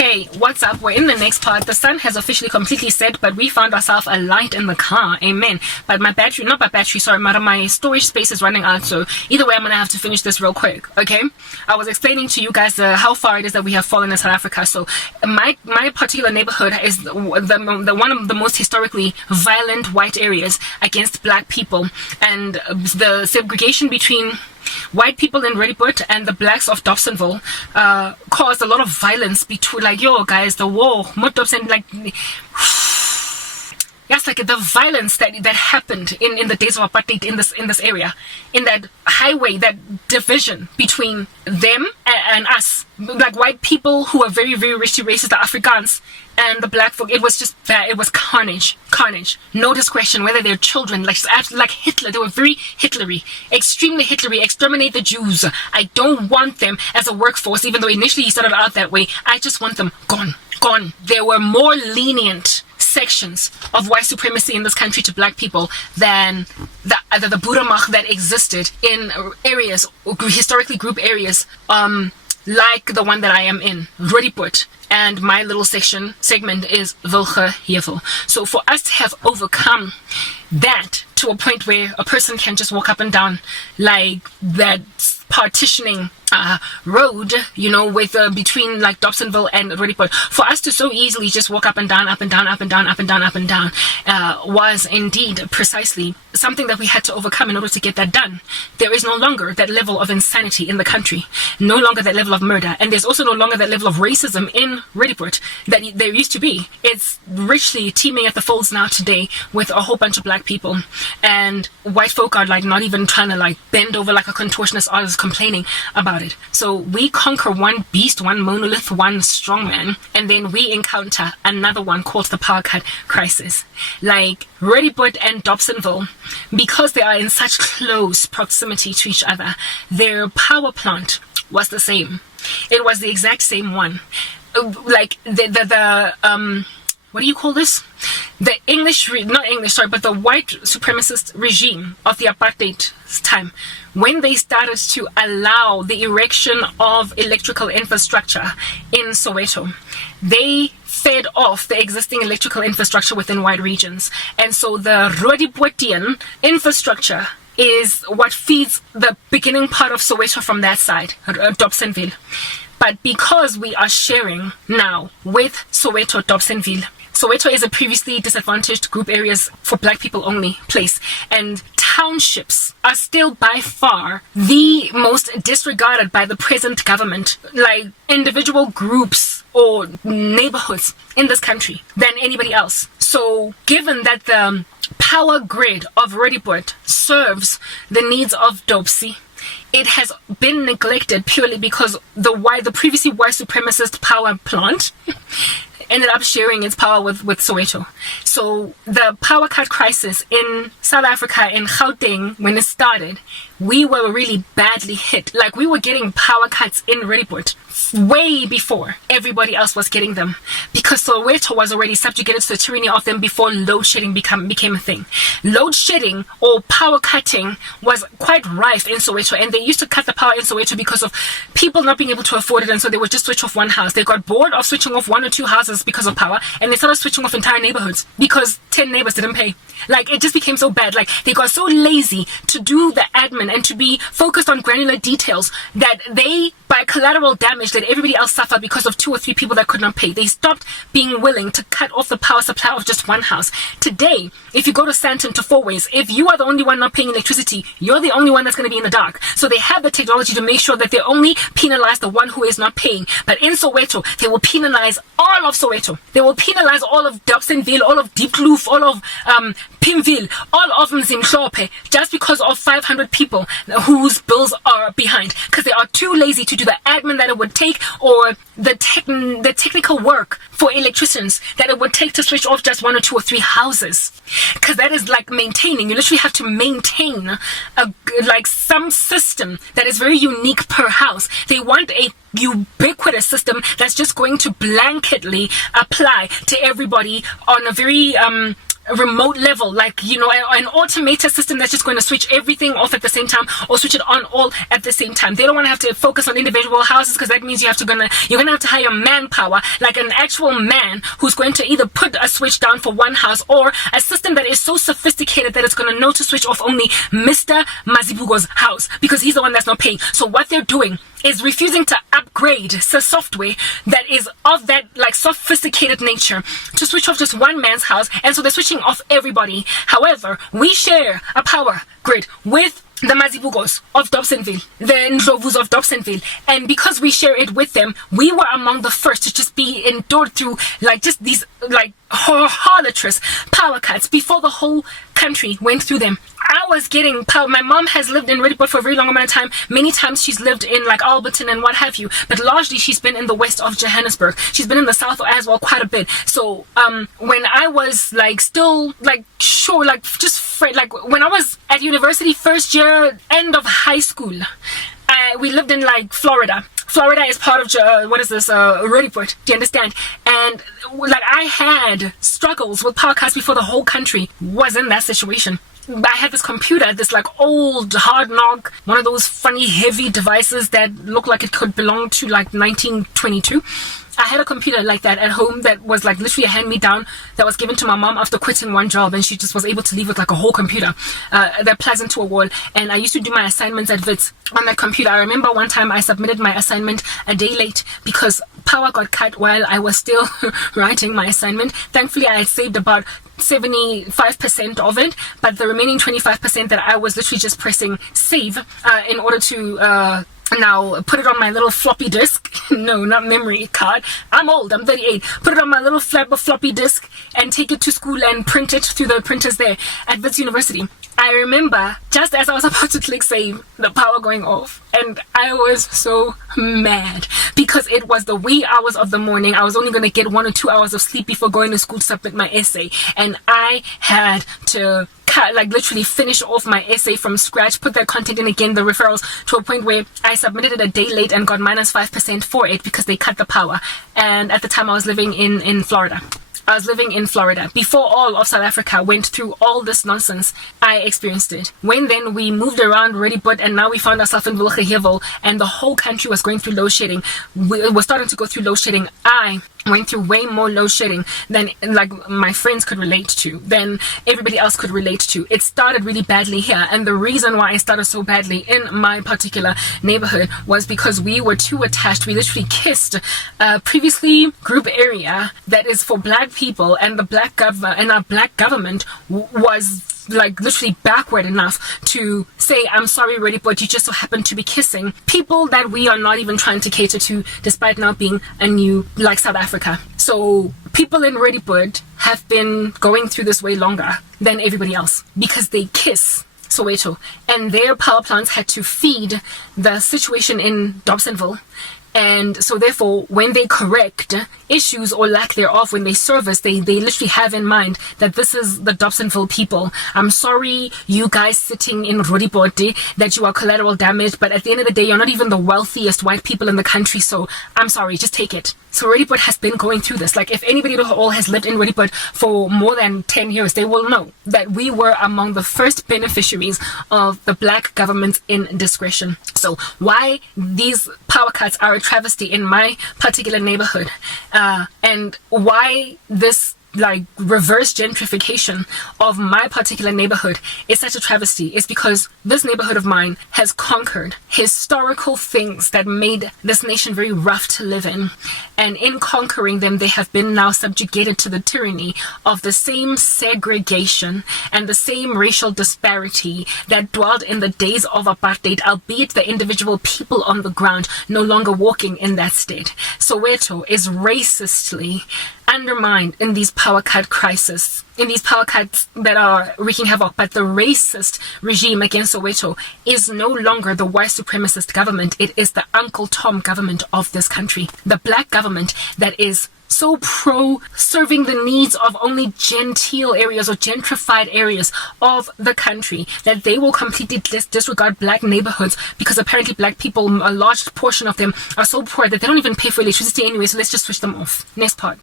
Hey, what's up? We're in the next part. The sun has officially completely set, but we found ourselves a light in the car. Amen. But my battery, not my battery, sorry, my storage space is running out. So either way, I'm going to have to finish this real quick. Okay? I was explaining to you guys how far it is that we have fallen in South Africa. So my particular neighborhood is the one of the most historically violent white areas against black people. And the segregation between white people in Rediput and the blacks of Dobsonville caused a lot of violence between, like, yo guys, the war, Dobson, like, yes, like the violence that happened in the days of apartheid in this area, in that highway, that division between them and us, like white people who are very, very racist, the Afrikaans, and the black folk. It was just bad. It was carnage, no discretion, whether they're children, like Hitler. They were very Hitlery, extremely Hitlery. Exterminate the Jews. I don't want them as a workforce, even though initially he started out that way. I just want them gone. There were more lenient sections of white supremacy in this country to black people than the Boeramach that existed in areas, historically group areas, like the one that I am in, Roodepoort. And my little segment is Wilgehevel. So for us to have overcome that to a point where a person can just walk up and down like that partitioning road, you know, with between like Dobsonville and Roodepoort, for us to so easily just walk up and down, was indeed precisely something that we had to overcome in order to get that done. There is no longer that level of insanity in the country, no longer that level of murder, and there's also no longer that level of racism in Roodepoort that there used to be. It's richly teeming at the folds now today with a whole bunch of black people, and white folk are like not even trying to like bend over like a contortionist artist complaining about it. So we conquer one beast, one monolith, one strongman, and then we encounter another one called the power cut crisis. Like Roodepoort and Dobsonville, because they are in such close proximity to each other, their power plant was the same. It was the exact same one. Like what do you call this? The but the white supremacist regime of the apartheid time, when they started to allow the erection of electrical infrastructure in Soweto, they fed off the existing electrical infrastructure within white regions. And so the Roodepoortian infrastructure is what feeds the beginning part of Soweto from that side, Dobsonville. But because we are sharing now with Soweto, Dobsonville, Soweto is a previously disadvantaged group areas for black people only place, and townships are still by far the most disregarded by the present government, like individual groups or neighborhoods in this country, than anybody else. So given that the power grid of Roodepoort serves the needs of Dobsie, it has been neglected purely because the previously white supremacist power plant ended up sharing its power with Soweto. So the power cut crisis in South Africa, in Gauteng, when it started, we were really badly hit. Like, we were getting power cuts in Roodepoort way before everybody else was getting them, because Soweto was already subjugated to the tyranny of them before load shedding became a thing. Load shedding or power cutting was quite rife in Soweto, and they used to cut the power in Soweto because of people not being able to afford it, and so they would just switch off one house. They got bored of switching off one or two houses because of power, and they started switching off entire neighborhoods because 10 neighbors didn't pay. Like, it just became so bad. Like, they got so lazy to do the admin and to be focused on granular details that they, by collateral damage that everybody else suffered because of 2 or 3 people that could not pay, they stopped being willing to cut off the power supply of just one house. Today, if you go to Sandton, to Fourways, if you are the only one not paying electricity, you're the only one that's going to be in the dark. So they have the technology to make sure that they only penalize the one who is not paying. But in Soweto, they will penalize all of Soweto. They will penalize all of Dobsonville, all of Diepkloof, all of Pimville, all of Mzimhlophe, just because of 500 people whose bills are behind, because they are too lazy to do the admin that it would take, or the technical work for electricians that it would take to switch off just 1 or 2 or 3 houses. Because that is like maintaining. You literally have to maintain some system that is very unique per house. They want a ubiquitous system that's just going to blanketly apply to everybody on a very remote level, like, you know, an automated system that's just going to switch everything off at the same time or switch it on all at the same time. They don't want to have to focus on individual houses, because that means you're gonna have to hire manpower, like an actual man who's going to either put a switch down for one house, or a system that is so sophisticated that it's going to know to switch off only Mr. Mazibugo's house, because he's the one that's not paying. So what they're doing is refusing to upgrade the software that is of that like sophisticated nature to switch off just one man's house, and so they're switching off everybody. However, we share a power grid with the Mazibugos of Dobsonville, the Ndlovus of Dobsonville, and because we share it with them, we were among the first to just be endured through like just these like harlotous power cuts before the whole country went through them. I was getting power. My mom has lived in Roodepoort for a very long amount of time. Many times she's lived in like Alberton and what have you, but largely she's been in the west of Johannesburg. She's been in the south as well quite a bit. So when I was like still like sure like just like when I was at university first year, end of high school, we lived in like Florida. Florida is part of Roodepoort, do you understand? And like I had struggles with power cuts before the whole country was in that situation. I had this computer, this like old hard knock, one of those funny heavy devices that looked like it could belong to like 1922. I had a computer like that at home that was like literally a hand-me-down that was given to my mom after quitting one job, and she just was able to leave with like a whole computer that plugs into a wall. And I used to do my assignments at Wits on that computer. I remember one time I submitted my assignment a day late because power got cut while I was still writing my assignment. Thankfully, I had saved about 75% of it, but the remaining 25% that I was literally just pressing save in order to now put it on my little floppy disk. No, not memory card. I'm old, I'm 38. Put it on my little floppy disk and take it to school and print it through the printers there at Wits University. I remember just as I was about to click save, the power going off, and I was so mad because it was the wee hours of the morning. I was only going to get 1 or 2 hours of sleep before going to school to submit my essay, and I had to like literally finish off my essay from scratch, put that content in again, the referrals, to a point where I submitted it a day late and got -5% for it because they cut the power. And at the time I was living in Florida. I was living in Florida. Before all of South Africa went through all this nonsense, I experienced it. When then we moved around Roodepoort, and now we found ourselves in Wilgehevel, and the whole country was going through load shedding. We were starting to go through load shedding. I went through way more load shedding than like my friends could relate to, than everybody else could relate to. It started really badly here, and the reason why it started so badly in my particular neighborhood was because we were too attached. We literally kissed a previously group area that is for black people, and the our black government was like literally backward enough to say, I'm sorry, Roodepoort, you just so happen to be kissing people that we are not even trying to cater to, despite now being a new like South Africa. So people in Roodepoort have been going through this way longer than everybody else because they kiss Soweto, and their power plants had to feed the situation in Dobsonville. And so therefore, when they correct issues or lack thereof, when they service, they literally have in mind that this is the Dobsonville people. I'm sorry, you guys sitting in Roodepoort, that you are collateral damage, but at the end of the day, you're not even the wealthiest white people in the country, so I'm sorry, just take it. So Roodepoort has been going through this. Like, if anybody at all has lived in Roodepoort for more than 10 years, they will know that we were among the first beneficiaries of the black government's indiscretion. So why these power cuts are a travesty in my particular neighborhood, and why this like reverse gentrification of my particular neighborhood is such a travesty is because this neighborhood of mine has conquered historical things that made this nation very rough to live in, and in conquering them they have been now subjugated to the tyranny of the same segregation and the same racial disparity that dwelled in the days of apartheid, albeit the individual people on the ground no longer walking in that state. Soweto is racistly undermined in these power cut crises, in these power cuts that are wreaking havoc. But the racist regime against Soweto is no longer the white supremacist government. It is the Uncle Tom government of this country, the black government that is so pro serving the needs of only genteel areas or gentrified areas of the country that they will completely disregard black neighborhoods, because apparently black people, a large portion of them, are so poor that they don't even pay for electricity anyway, so let's just switch them off. Next part.